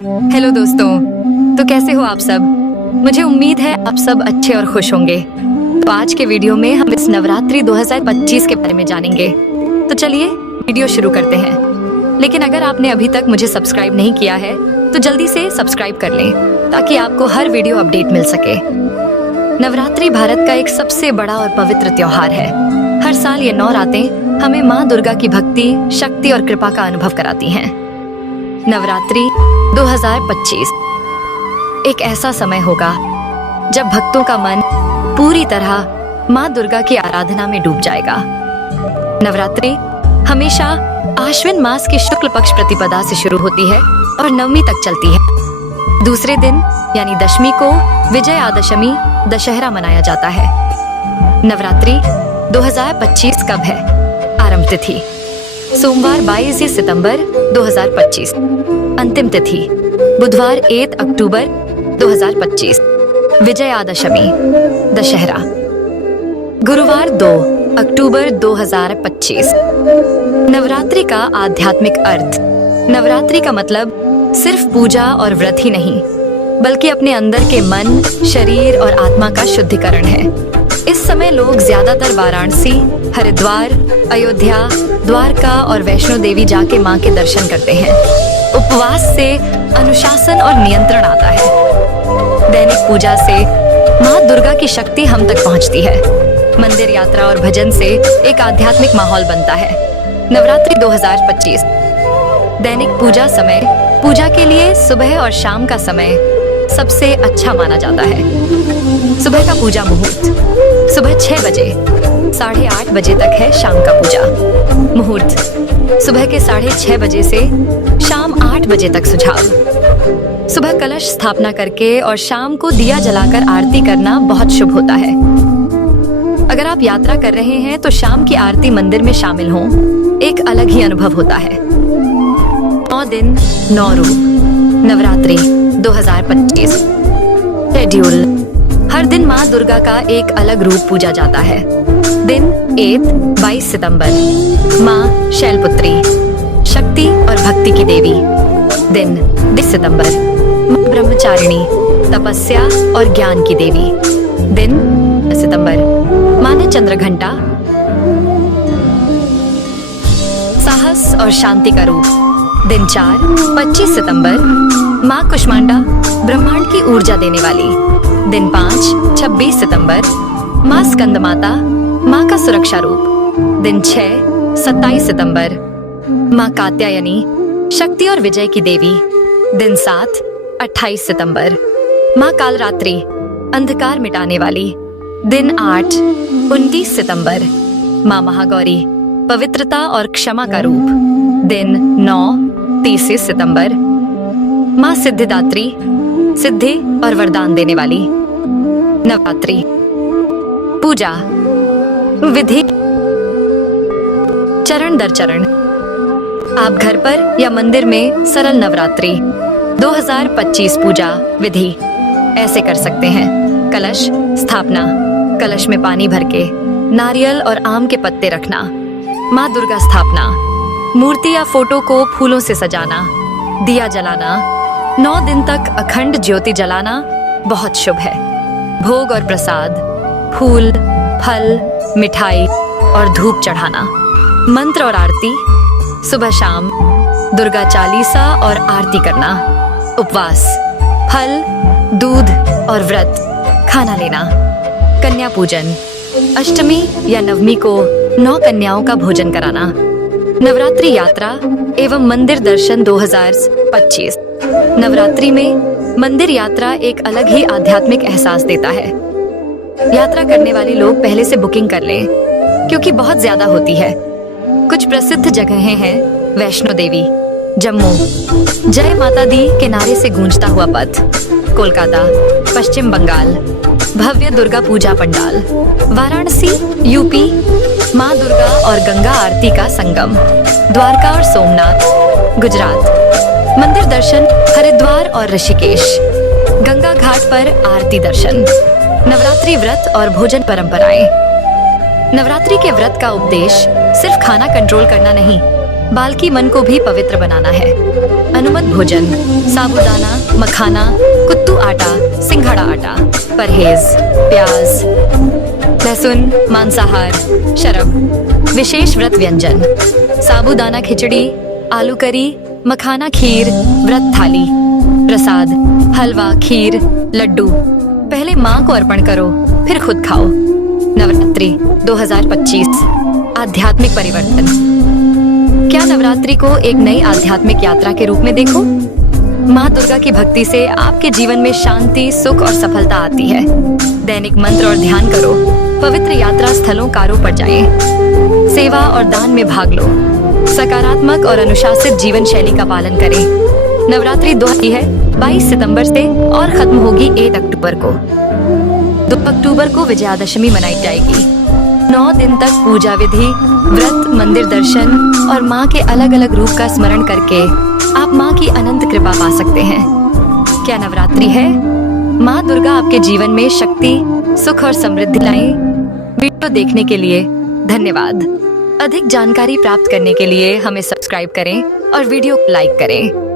Hello दोस्तों, तो कैसे हो आप सब। मुझे उम्मीद है आप सब अच्छे और खुश होंगे। तो आज के वीडियो में हम इस नवरात्रि 2025 के बारे में जानेंगे। तो चलिए वीडियो शुरू करते हैं। लेकिन अगर आपने अभी तक मुझे सब्सक्राइब नहीं किया है तो जल्दी से सब्सक्राइब कर लें ताकि आपको हर वीडियो अपडेट मिल सके। नवरात्रि भारत का एक सबसे बड़ा और पवित्र त्योहार है। हर साल ये 9 रातें हमें माँ दुर्गा की भक्ति, शक्ति और कृपा का अनुभव कराती हैं। नवरात्रि 2025 एक ऐसा समय होगा जब भक्तों का मन पूरी तरह माँ दुर्गा की आराधना में डूब जाएगा। नवरात्रि हमेशा आश्विन मास की शुक्ल पक्ष प्रतिपदा से शुरू होती है और नवमी तक चलती है। दूसरे दिन यानी दशमी को विजयादशमी दशहरा मनाया जाता है। नवरात्रि 2025 कब है? आरंभ तिथि सोमवार 22 सितंबर 2025, अंतिम तिथि बुधवार 8 अक्टूबर 2025, विजयादशमी दशहरा गुरुवार 2 अक्टूबर 2025। नवरात्रि का आध्यात्मिक अर्थ। नवरात्रि का मतलब सिर्फ पूजा और व्रत ही नहीं, बल्कि अपने अंदर के मन, शरीर और आत्मा का शुद्धिकरण है। इस समय लोग ज्यादातर वाराणसी, हरिद्वार, अयोध्या, द्वारका और वैष्णो देवी जाके माँ के दर्शन करते हैं। उपवास से अनुशासन और नियंत्रण आता है। दैनिक पूजा से माँ दुर्गा की शक्ति हम तक पहुँचती है। मंदिर यात्रा और भजन से एक आध्यात्मिक माहौल बनता है। नवरात्रि 2025 दैनिक पूजा समय। पूजा के लिए सुबह और शाम का समय सबसे अच्छा माना जाता है। सुबह का पूजा मुहूर्त सुबह 6 बजे 8:30 बजे तक है। शाम का पूजा मुहूर्त सुबह के 6:30 बजे से शाम 8 बजे तक सुझाव। सुबह कलश स्थापना करके और शाम को दिया जलाकर आरती करना बहुत शुभ होता है। अगर आप यात्रा कर रहे हैं तो शाम की आरती मंदिर में शामिल हों, एक अलग ही अनुभव होता है। 9 दिन 9 रूप। नवरात्रि 2025 शेड्यूल। हर दिन माँ दुर्गा का एक अलग रूप पूजा जाता है। दिन 22 सितंबर माँ शैलपुत्री, शक्ति और भक्ति की देवी। दिन 20 सितंबर माँ ब्रह्मचारिणी, तपस्या और ज्ञान की देवी। दिन 10 सितंबर माँ ने चंद्रघंटा, साहस और शांति का रूप। दिन 4 25 सितंबर माँ कुष्मांडा, ब्रह्मांड की ऊर्जा देने वाली। दिन 5 26 सितंबर माँ स्कंद माता, माँ का सुरक्षा रूप। दिन 6 27 सितंबर माँ कात्यायनी, शक्ति और विजय की देवी। दिन 7 28 सितंबर माँ कालरात्रि, अंधकार मिटाने वाली। दिन 8 29 सितंबर माँ महागौरी, पवित्रता और क्षमा का रूप। दिन 9 30 सितंबर माँ सिद्धिदात्री, सिद्धि और वरदान देने वाली। नवरात्रि पूजा विधि। चरण दर चरण। आप घर पर या मंदिर में सरल नवरात्रि 2025 पूजा विधि ऐसे कर सकते हैं। कलश स्थापना। कलश में पानी भर के नारियल और आम के पत्ते रखना। माँ दुर्गा स्थापना। मूर्ति या फोटो को फूलों से सजाना। दिया जलाना। 9 दिन तक अखंड ज्योति जलाना बहुत शुभ है। भोग और प्रसाद, फूल, फल, मिठाई और धूप चढ़ाना। मंत्र और आरती। सुबह शाम दुर्गा चालीसा और आरती करना। उपवास, फल, दूध और व्रत, खाना लेना। कन्या पूजन। अष्टमी या नवमी को 9 कन्याओं का भोजन कराना। नवरात्रि यात्रा एवं मंदिर दर्शन 2025। नवरात्रि में मंदिर यात्रा एक अलग ही आध्यात्मिक एहसास देता है। यात्रा करने वाले लोग पहले से बुकिंग कर लें क्योंकि बहुत ज्यादा होती है। कुछ प्रसिद्ध जगहें हैं। वैष्णो देवी, जम्मू, जय माता दी के नारे से गूंजता हुआ पथ। कोलकाता, पश्चिम बंगाल, भव्य दुर्गा पूजा पंडाल। वाराणसी, यूपी, माँ दुर्गा और गंगा आरती का संगम। द्वारका और सोमनाथ, गुजरात, मंदिर दर्शन हरिद्वार और ऋषिकेश। गंगा घाट पर आरती दर्शन। नवरात्रि व्रत और भोजन परंपराएं। नवरात्रि के व्रत का उपदेश सिर्फ खाना कंट्रोल करना नहीं, बल्कि मन को भी पवित्र बनाना है। अनुमत भोजन साबूदाना, मखाना, कुत्तू आटा, सिंघाड़ा आटा। परहेज प्याज, लहसुन, मांसाहार, शरब। विशेष व्रत व्यंजन साबूदाना खिचड़ी, आलू करी, मखाना खीर, व्रत थाली। प्रसाद हलवा, खीर, लड्डू। पहले माँ को अर्पण करो, फिर खुद खाओ। नवरात्रि 2025 आध्यात्मिक परिवर्तन। क्या नवरात्रि को एक नई आध्यात्मिक यात्रा के रूप में देखो। माँ दुर्गा की भक्ति से आपके जीवन में शांति, सुख और सफलता आती है। दैनिक मंत्र और ध्यान करो, पवित्र यात्रा स्थलों कारों पर जाएं, सेवा और दान में भाग लो, सकारात्मक और अनुशासित जीवन शैली का पालन करें। नवरात्रि 2 है 22 सितंबर से और खत्म होगी 1 अक्टूबर को। 2 अक्टूबर को विजयादशमी मनाई जाएगी। 9 दिन तक पूजा विधि, व्रत, मंदिर दर्शन और माँ के अलग अलग रूप का स्मरण करके आप माँ की अनंत कृपा पा सकते हैं। क्या नवरात्रि है? माँ दुर्गा आपके जीवन में शक्ति, सुख और समृद्धि लाएं। वीडियो देखने के लिए धन्यवाद। अधिक जानकारी प्राप्त करने के लिए हमें सब्सक्राइब करें और वीडियो को लाइक करें।